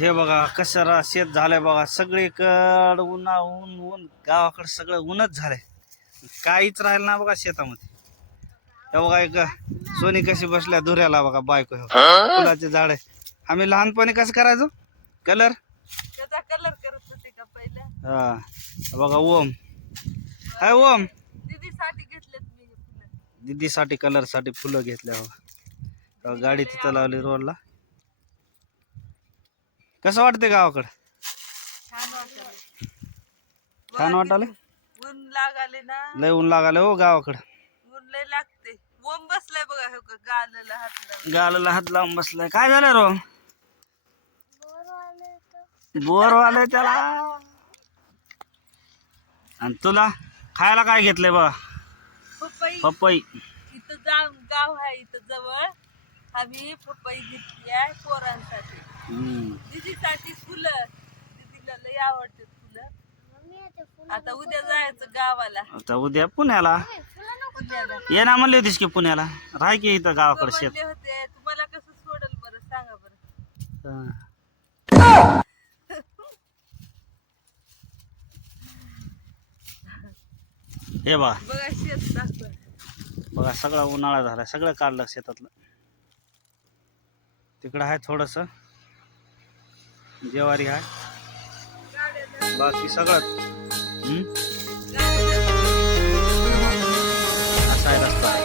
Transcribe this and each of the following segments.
हे बघा कसं रा शेत झालंय बघा. सगळीकडं उन्हा ऊन ऊन. गावाकडे सगळं ऊनच झालंय. काहीच राहिलं ना बघा शेतामध्ये. हे बघा एक सोनी कशी बसल्या धुऱ्याला बघा बायको हे. फुलाचे झाड आहे आम्ही लहानपणी कसं करायचो? कलर? त्याचा कलर करत होते का पहिला? हा. बघा ओम. हाय ओम. दीदीसाठी घेतलेत मी फुलं. दीदीसाठी कलरसाठी फुलं घेतल्या बघा. गाडी तिथं लावली रोडला. कसं वाटते गावाकडं? छान वाटलं छान वाटाले ऊन लागाले ना. लय ऊन लागाले हो गावाकडं. ऊन लय लागते ओम बसलाय बघा हे गालाला हात लावून. गालाला हात लावून बसलाय. काय झालं रो? बोर वाले त्याला. आणि तुला खायला काय घेतलंय बघा? पपई. पपई. इथं जाऊन गाव आहे इथं जवळ. आम्ही पपई घेतली आहे पोरांसाठी. दीदीसाठी फुलं. दीदीला लय आवडते फुलं. आता उद्या जायचं गावाला. आता उद्या पुण्याला. ये ना म्हणली होतीस की पुण्याला. राह की इथं गावाकडे शेत. होते तुम्हाला कसं सोडल बरं? सांगा बरं. हा. बघा. बघा शेत दाखवा. बघा सगळा उन्हाळा झाला. सगळं काढलं शेतातलं. तिकडं आहे थोडस. जेवारी आहे. बाकी सगळं? असा आहे रस्ता.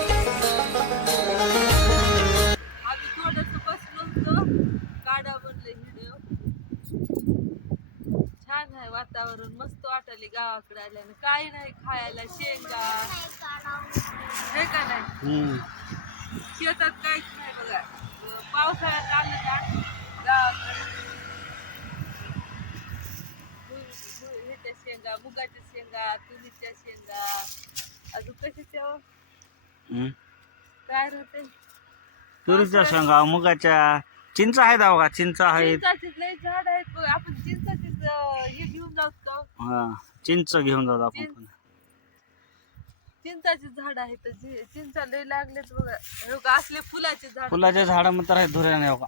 छान आहे वातावरण. मस्त वाटले गावाकडे आल्यानं. काही नाही खायला. शेंगा. हे का नाही. शेतात काहीच नाही बघा. पावसाळ्यात भुई- भुई- ह्याच्या शेंगा मुगाच्या शेंगा तुरीच्या शेंगा. अजून कशाच्या? हम्म. काय राहते तुरीच्या शेंगा मुगाच्या. चिंच आहेत हा बघा चिंच आहेत. चिंचाचे लय झाड आहेत बघ. आपण चिंचाचे हे घेऊन जाऊ का हा चिंच घेऊन जाऊ आपण चिंच. चिंचाचे झाड आहेत जे चिंचा लय लागलेत बघा. हे बघा, असले फुलाचे झाड. फुलाचे झाड म्हणतात आहे धुऱ्याने बघा.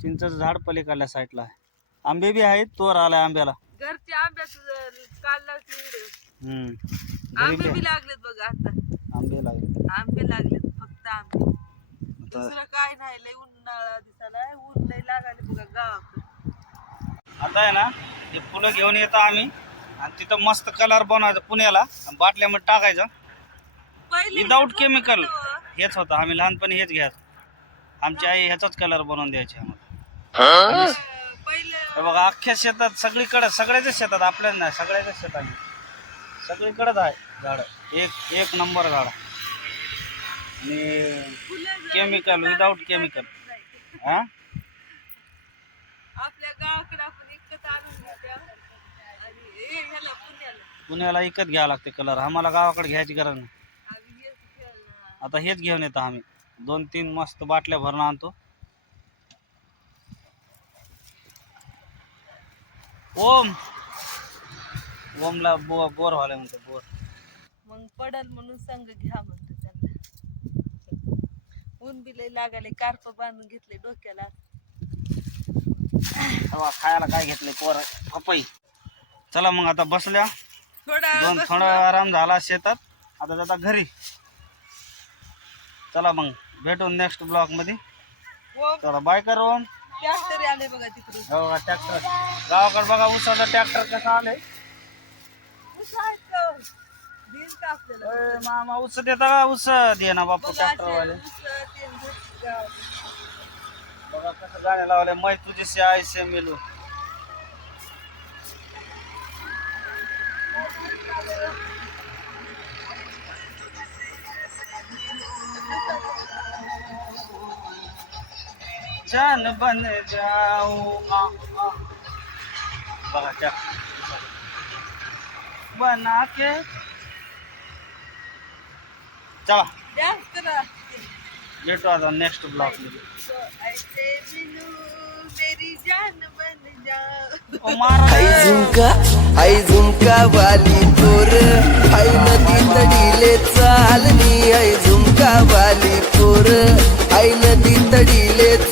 चिंचाचं झाड पलीकडल्या साईडला आहे. आंबे बी आहेत तोर आलाय आंब्याला. घरचे आंब्याचं व्हिडिओ. हम्म. घरी आंबे बी बी लागलेत बघा आता. आंबे लागले आंबे लागलेत फक्त आंबे. आता दुसरं काय नाही लय उन्हाळा दिसायला ऊन लय लागायला बघा गावाकडे. आता आहे ना हे फुलं घेऊन येतो आम्ही. आणि तिथं मस्त कलर बनवायचा पुण्याला. आणि बाटल्यामध्ये टाकायचं. पहिले विदाऊट केमिकल. हेच होतं. आम्ही लहानपणी हेच घ्यायचो. आमची आई ह्याचाच कलर बनवून द्यायची आम्हाला. हे बघा अख्ख्या शेतात सगळीकडे सगळ्याच शेतात आपल्याच नाही सगळ्याच शेतात सगळीकडेच आहे झाड. एक एक नंबर झाड. आणि केमिकल विदाऊट केमिकल हा? आपल्या गावाकडे आपण आणून हे ह्याला पुण्याला विकत घ्यावं लागते कलर आम्हाला गावाकडे घ्यायची गरज नाही. आता हेच घेऊन येतो आम्ही. दोन तीन मस्त बाटल्या भरून आणतो. ओम. ओमला बो बोर व्हायला म्हणतो बोर. मग पडल म्हणून संघ घ्या म्हणतो त्यांना. ऊन बी लय लागायला कार्प बांधून घेतले डोक्याला. खायला काय घेतले पोर? पपई. चला मग आता बसल्या. थोडा दोन थोडा आराम झाला शेतात. आता जाता घरी. चला मग भेटू नेक्स्ट ब्लॉकमध्ये. बसलो. चला बाय कर. ओम ट्रॅक्टर आले बघा तिकडून. हो ट्रॅक्टर गावाकडे बघा उसाचा ट्रॅक्टर कसा आले मामा उस देता का? उस दे ना बापू ट्रॅक्टर वाले. बघा कसं गाड्या लावले मै तुझे से आय से मिलू. जान बन बघा त्या बना के। चला. भेटू आता नेक्स्टमध्ये. तो मिलू, मेरी जान बन जा ओ महाराज आई झुमका आई झुमका